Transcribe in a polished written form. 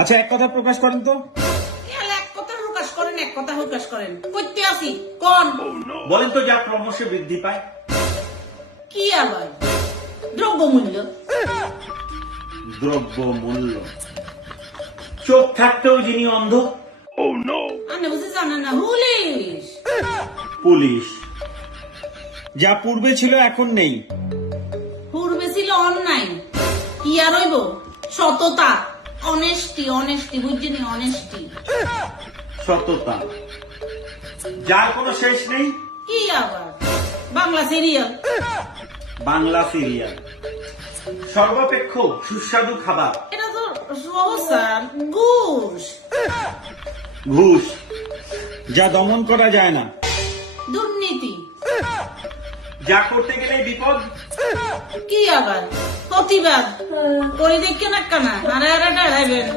আচ্ছা, এক কথা প্রকাশ করেন তো। এক কথা প্রকাশ করেন, এক কথা প্রকাশ করেন। কইতে আসি কোন বলেন তো, যা ক্রমশ বৃদ্ধি পায়। কি আবার? দ্রব্যমূল্য। দ্রব্যমূল্য। চোখ থাকতেও যিনি অন্ধ। আপনি বুঝে জানেন না? পুলিশ। পুলিশ। যা পূর্বে ছিল এখন নেই। পূর্বে ছিল অন্যায়, কি আর হইব? সততা, অনেস্টি, অনেস্টি, বুঝছেন? অনেস্টি, সততা, যার কোনো শেষ নেই। কি আবার? বাংলা সিরিয়াল। বাংলা সিরিয়াল। সর্বাপেক্ষ সুস্বাদু খাবার। এটা তো সহসা ঘুষ। ঘুষ, যা দমন করা যায় না। দুর্নীতি, যা করতে গেলেই বিপদ। কি আবার? প্রতিবাদ করে দেখে না কানা, আরে আরে ডাইবেন।